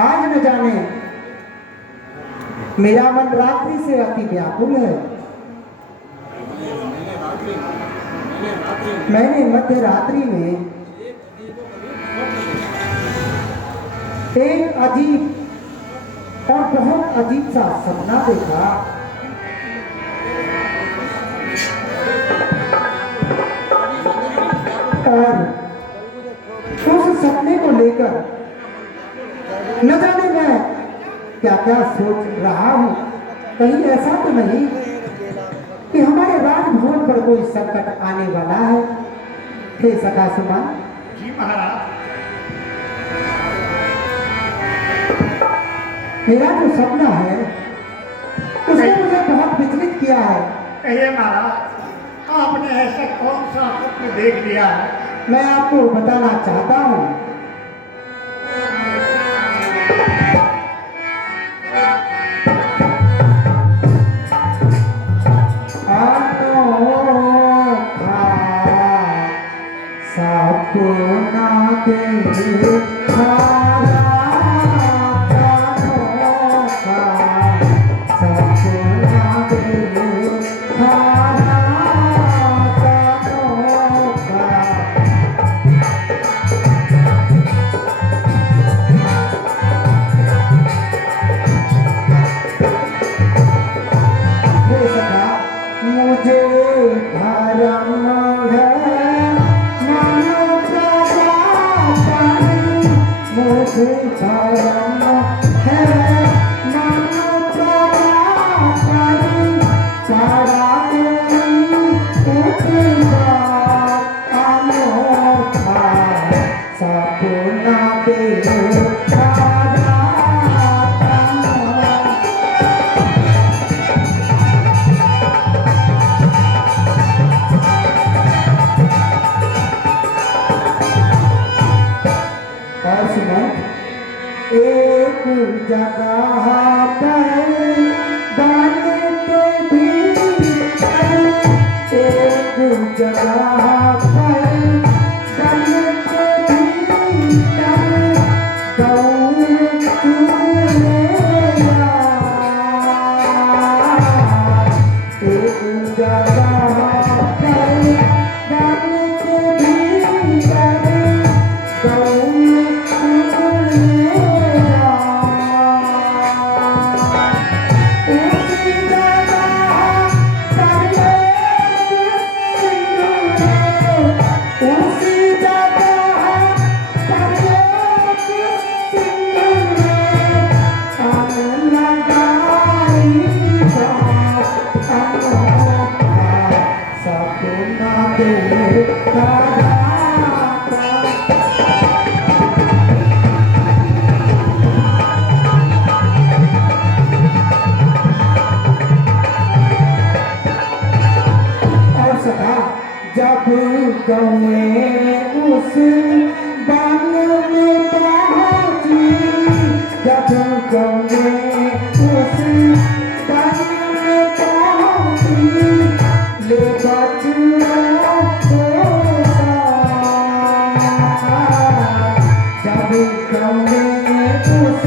आज न जाने मेरा मन रात्रि से अति व्याकुल है। मैंने मध्य रात्रि में एक अजीब और बहुत अजीब सा सपना देखा। और उस सपने को लेकर न जाने मैं क्या क्या सोच रहा हूं। कहीं ऐसा तो नहीं कि हमारे राजभवन पर कोई संकट आने वाला है। हे सखा सुमन। जी महाराज। मेरा जो सपना है उसने मुझे बहुत विचलित किया है। कहिए महाराज, आपने ऐसा कौन सा स्वप्न देख लिया है? मैं आपको बताना चाहता हूं। सपना देखा एक जगह पर बन के भीतर, एक जगह पर बन के भीतर गौर तुमने एक जगह पर बन के भीतर गौर उस बन में पहुंची, जब गौए उस बन में पहुंची, ले बचड़ों को जब गौए उस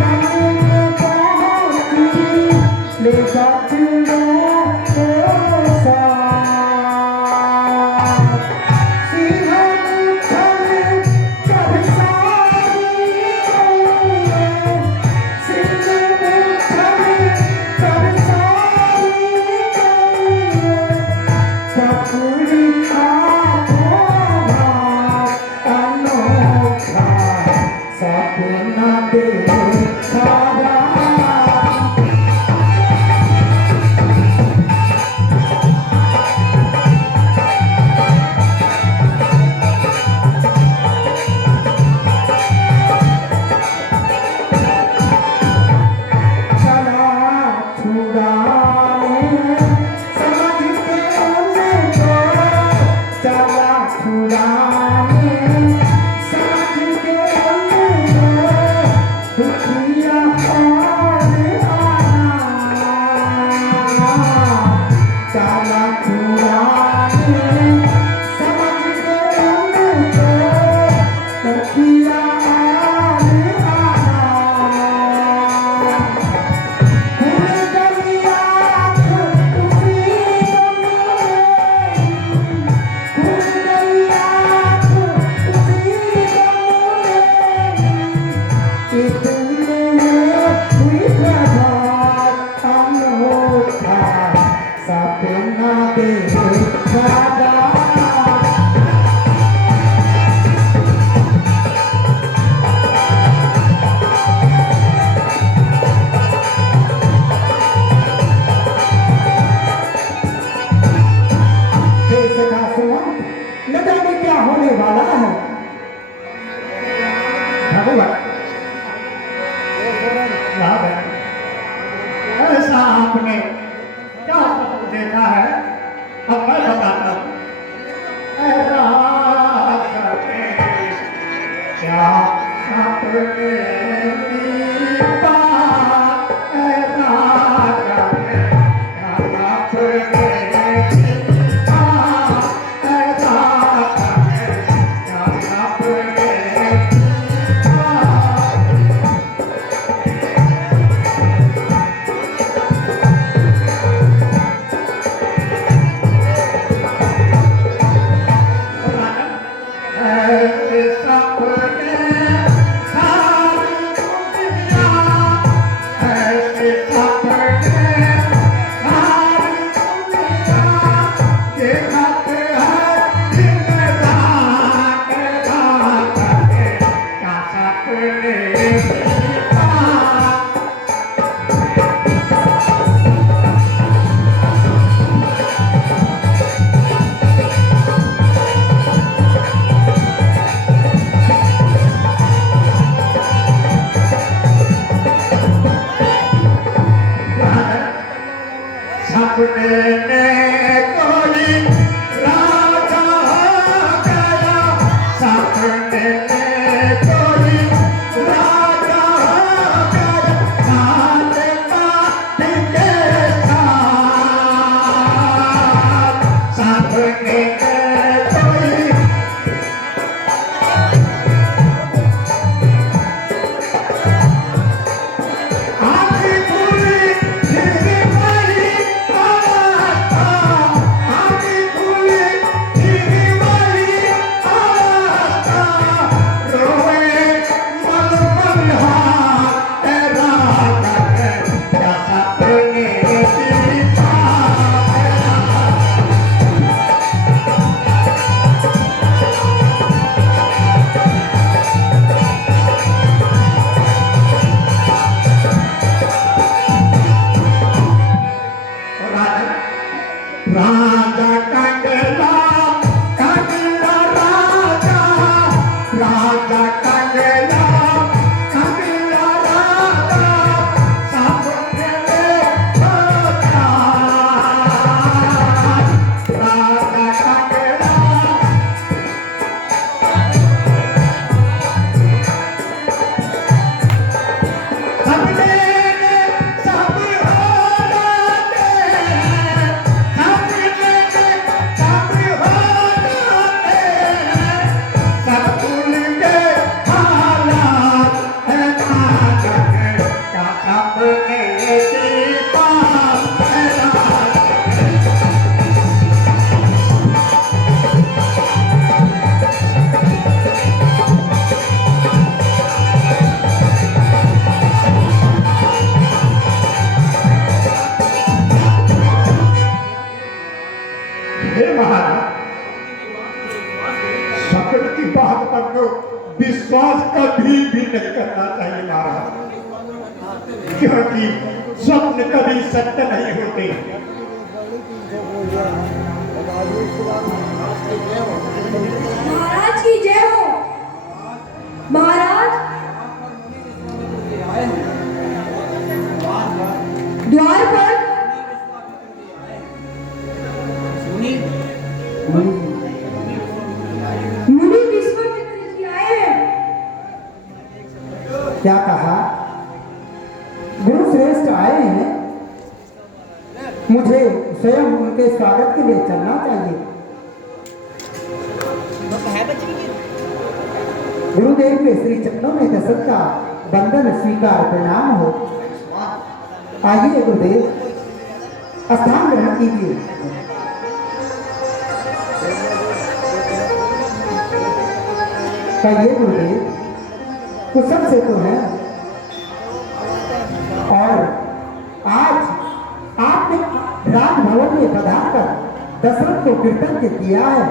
बन में पहुंची, ले बचड़ों को रघुवर याद है ऐसा आपने क्या सब देखा है अब मैं बताता हूँ ऐसा क्या आपने दीपा ऐसा क्या आपने विश्वास कभी भी नहीं करना चाहिए महाराज, क्योंकि स्वप्न कभी सत्य नहीं होते। महाराज की जय हो। महाराज द्वार पर मुनि विश्वामित्र जी आए हैं। क्या कहा? गुरु श्रेष्ठ आए हैं, मुझे स्वयं उनके स्वागत के लिए चलना चाहिए। गुरुदेव के श्री चरणों में दशरथ का बंधन स्वीकार प्रणाम हो। आइए गुरुदेव, स्थान ग्रहण कीजिए। कहिए गुरुदेव, कुशल से तो है। और आज आपने राजभवन में पधार कर दशरथ को कृतज्ञ किया है।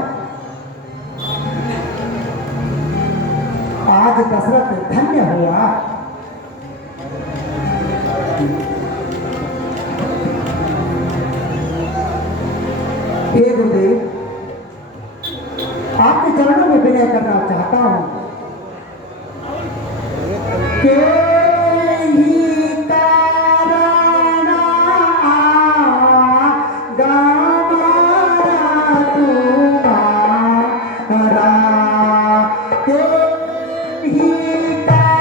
आज दशरथ धन्य हुआ। हे गुरुदेव, आपके चरणों में विनय करना चाहता हूं। के ही कारण गवारा तुम्हारा, के ही कारण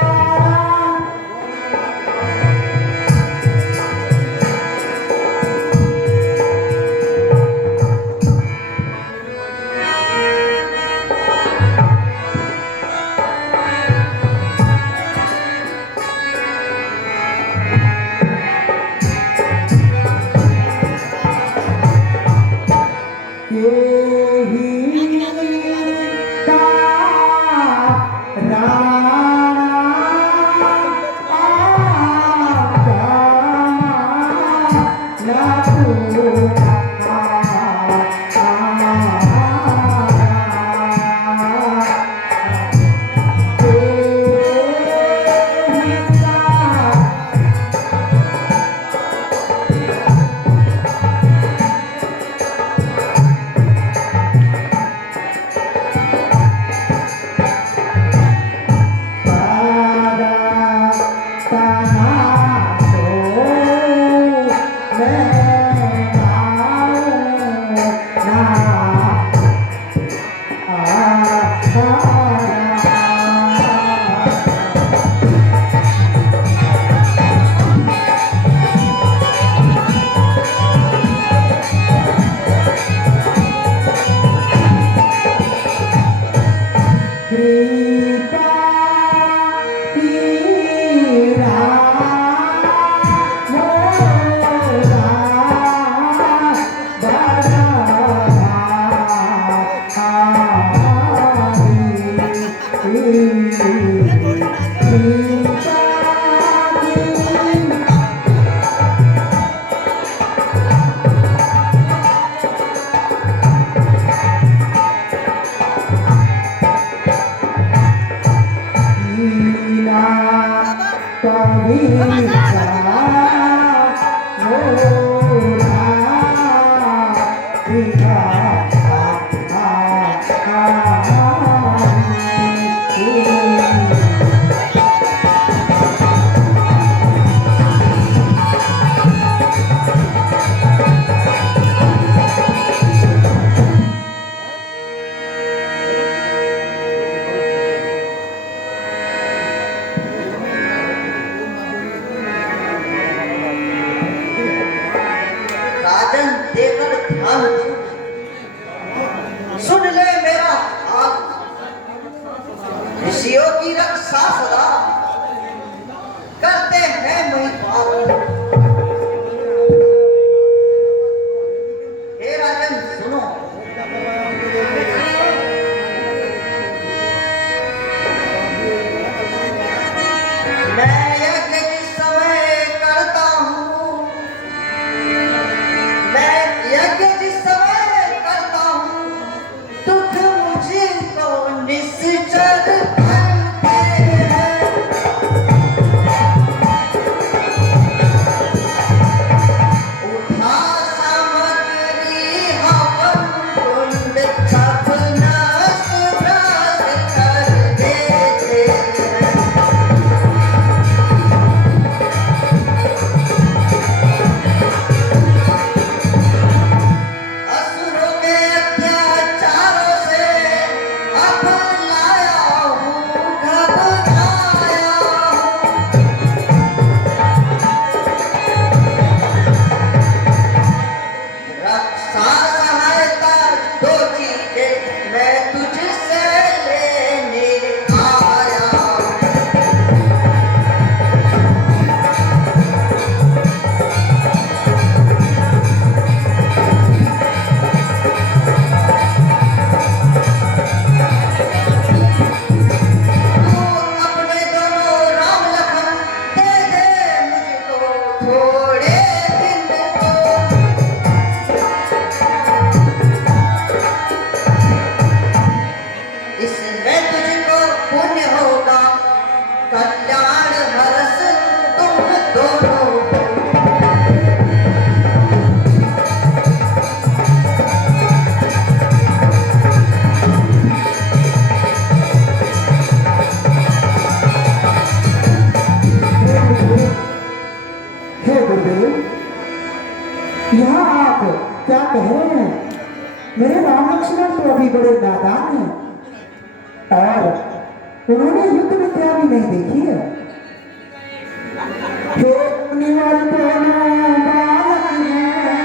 राजन देकर ध्यान दे, सुन ले मेरा हाल, ऋषियों की रक्षा सदा करते हैं महिपाल। हे राजन सुनो, मैं यज्ञ जिस समय करता हूँ, मैं यज्ञ जिस समय करता हूँ, दुख मुझको निश्चर करते हैं। मेरे राम लक्ष्मण तो अभी बड़े नादान हैं और उन्होंने युद्ध विद्या भी नहीं देखी है। हे मुनिवर दोनों बालक हैं,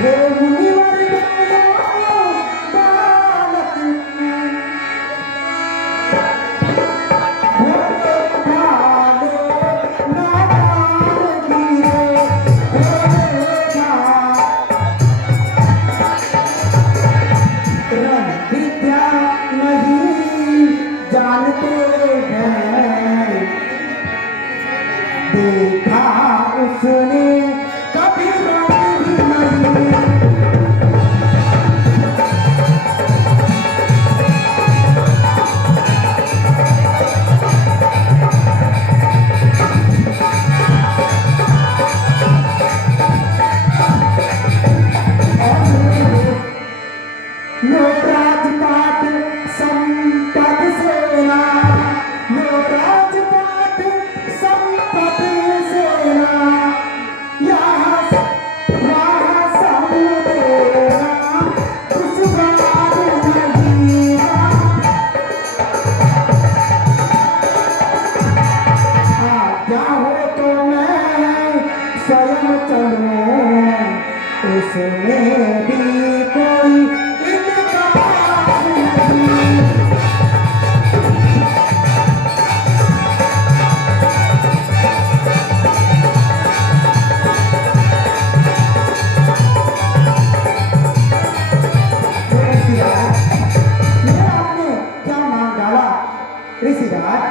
हे मुनिवर दोनों बालक हैं, भोले भाले नादान गिरे, रंग विद्या नहीं जानते हैं, देखा उसने कभी रंग भी नहीं। लो राजपाट संपद सेना, लो राजपाट संपद सेना, यहाँ वहाँ सब देना, कुछ बात नहीं। आज्ञा हो तो मैं स्वयं चलूं, उसमें भी कोई इनकार नहीं। आपने क्या मान डाला ऋषिराज?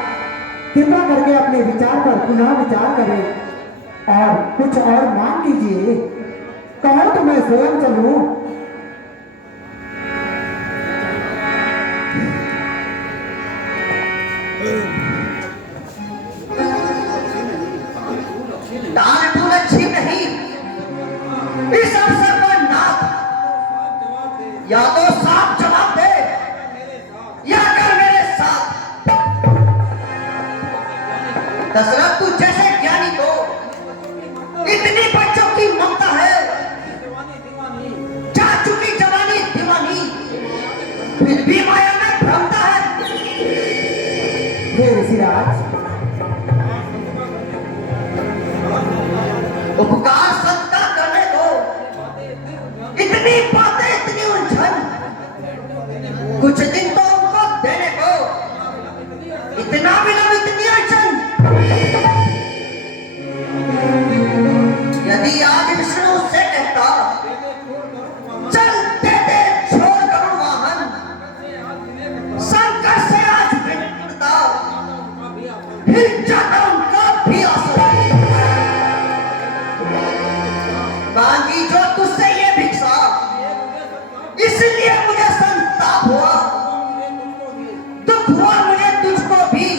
कृपा करके अपने विचार पर पुनः विचार करें और कुछ और मान लीजिए। कहो तो मैं स्वयं चलूं। दान दून अच्छी नहीं, इस अवसर पर नाथ या तो साफ जवाब दे या कर मेरे साथ। दशरथ तू जैसे ज्ञानी को इतनी बच्चों की ममता है, जा चुकी जवानी दीवानी, फिर भी माया में भ्रमता है। हे ऋषिराज, उपकार सत्कार करने को इतनी बातें, इतनी उलझन, कुछ दिन तो उनको देने को इतना विलंब, इतनी अड़चन। यदि आज विष्णु से कहता चल देते छोड़ करूं वाहन, संकट से आज बिगड़ता हिल जाता उनका भी आसन। मांगी जो तुझसे ये भिक्षा, इसलिए मुझे संताप हुआ, दुख हुआ मुझे तुझको भी,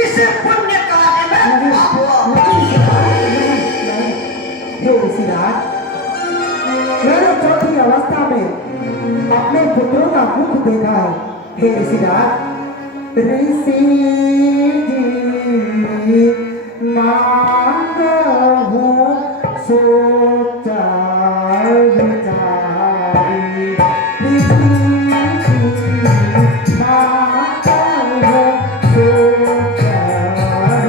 इस पुण्य कार्य में पाप हुआ। हे ऋषिराज, मैंने चौथी अवस्था में अपने पुत्रों का मुख देखा है। हे ऋषिराज, ऋषि जी मांगो सोचा विचारी, ऋषि जी मांगो सोचा विचारी।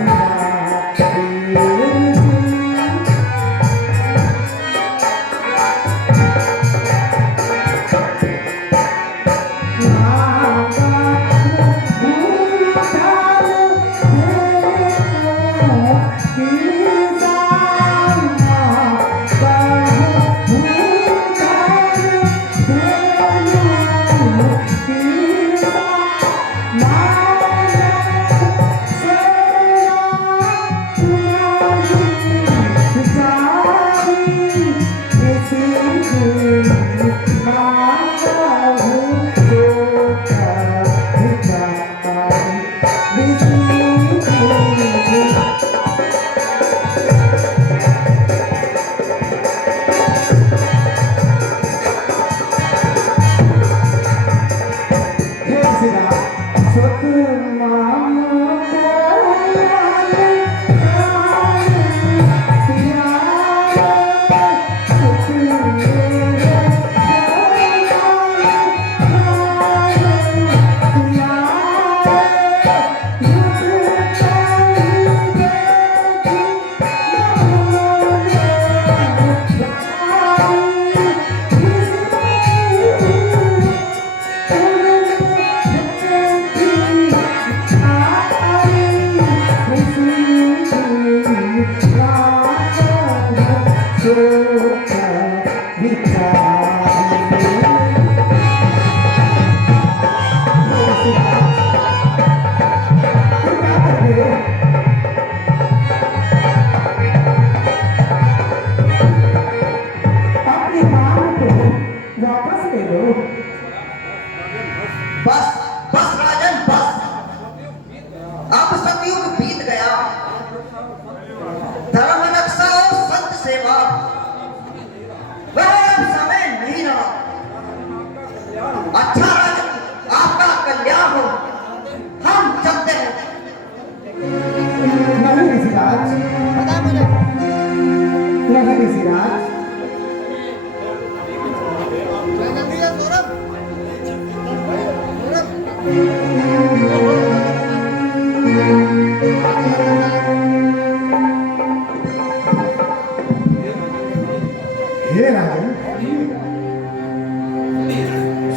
हे राजन,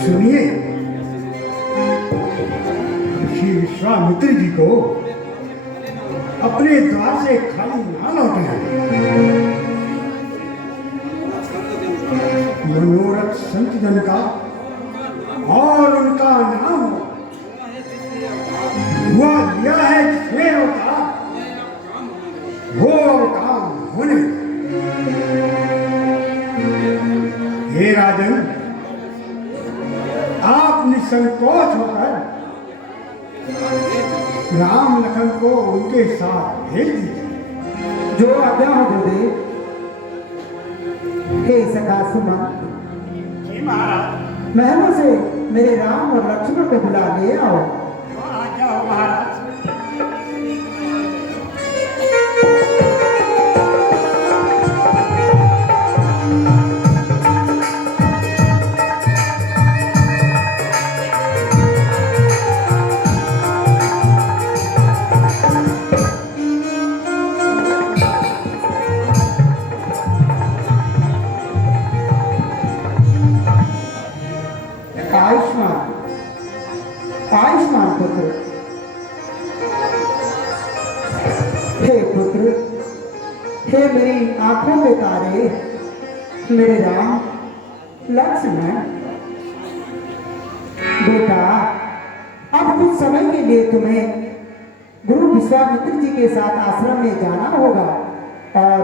सुनिए, ऋषि विश्वामित्र जी को अपने द्वार से खाली ना लौटे। मनोरथ संत जन का और उनका नाम हुआ दिया है जिसमें होता वो काम होने। हे राजन, आप निसंकोच होकर राम लखन को उनके साथ भेज दीजिए। जो आज्ञा हो गुरुदेव। हे सखा सुमन, जी महाराज। महलों से मेरे राम और लक्ष्मण को बुला ले आओ। आज्ञा हो महाराज। आयुष्मान, आयुष्मान पुत्र। हे पुत्र, हे मेरी आंखों के तारे, मेरे राम लक्ष्मण। बेटा, अब कुछ समय के लिए तुम्हें गुरु विश्वामित्र जी के साथ आश्रम में जाना होगा और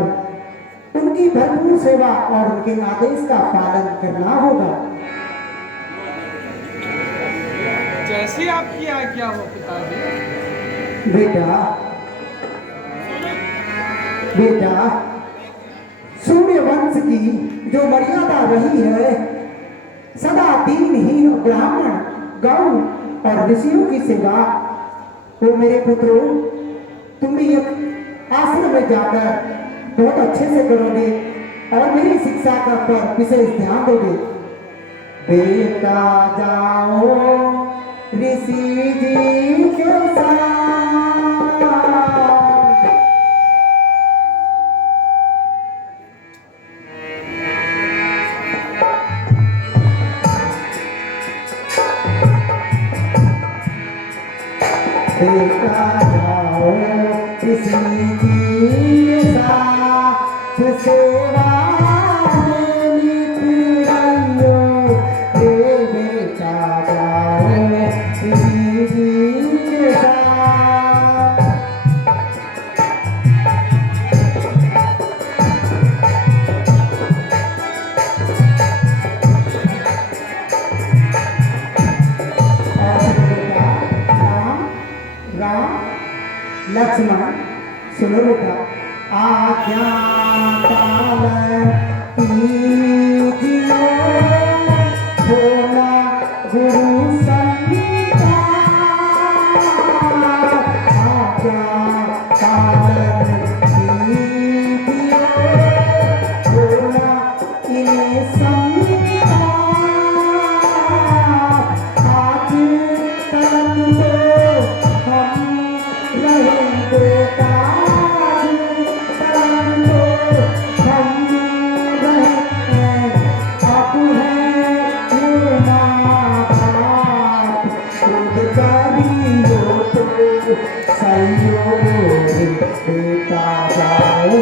उनकी भरपूर सेवा और उनके आदेश का पालन करना होगा। जैसी आपकी आज्ञा हो पिताजी। बेटा, बेटा, सूर्य वंश की जो मर्यादा रही है, सदा दीनहीन ब्राह्मण, गौ और ऋषियों की सेवा, वो मेरे पुत्रों तुम भी एक आश्रम में जाकर बहुत अच्छे से करोगे और मेरी शिक्षा का पर विशेष ध्यान दोगे। बेटा जाओ ऋषि जी के साथ। बेटा जाओ ऋषि जी के साथ सेवा में नित रहियो। बेटा जाओ ऋषि जी के साथ। राम लक्ष्मण सुनो बेटा, आज्ञा पालन कीजिए, भोला गुरु संहिता। आज्ञा पालन कीजिए, भोला इन्हें संहिता। आज तक तो हम रहेंगे ताज, तक तो हम रहेंगे। अब है ये माँ बाप, खुद करियो तो सहियो। बेटा जाओ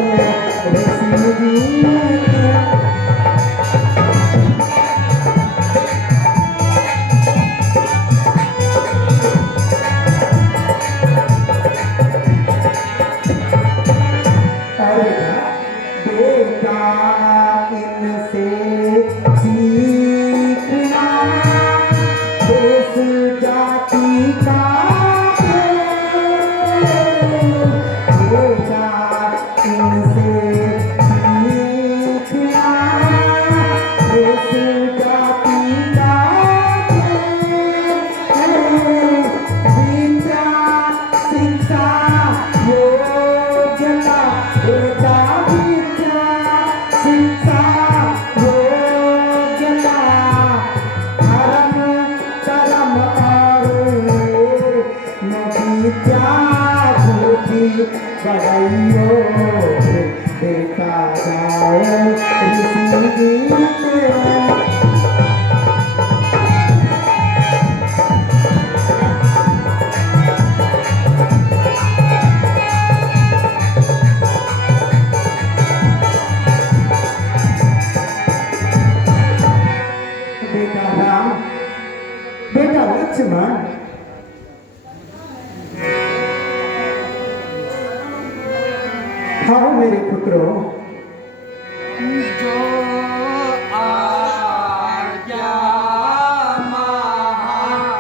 ऋषि जी के। और बेटा इनसे सीखना, देश जाति का प्रेम। बधाइयो बेटा गाओ ऋषि गीत बेटा राम बेटा लक्ष्मण हाँ मेरे पुत्रों जो आज्ञा महाराज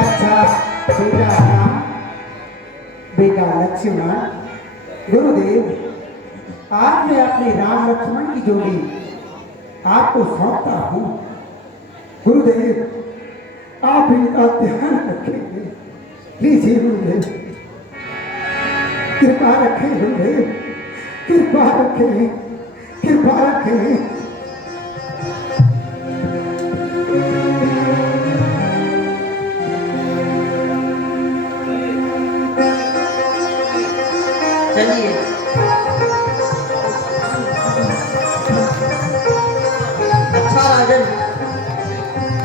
अच्छा बेटा राम बेटा लक्ष्मण गुरुदेव आज मैं अपने राम लक्ष्मण की जोड़ी आपको सौंपता हूँ गुरुदेव आप इनका ध्यान रखेंगे लीजिए गुरुदेव कृपा रखें गुरुदेव कृपा रखें कृपा रखें चलिए अच्छा राजन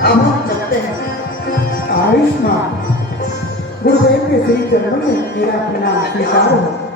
अब हम चलते हैं। आयुष्मान गुरुदेव के श्री चरणों में मेरा प्रणाम स्वीकार हो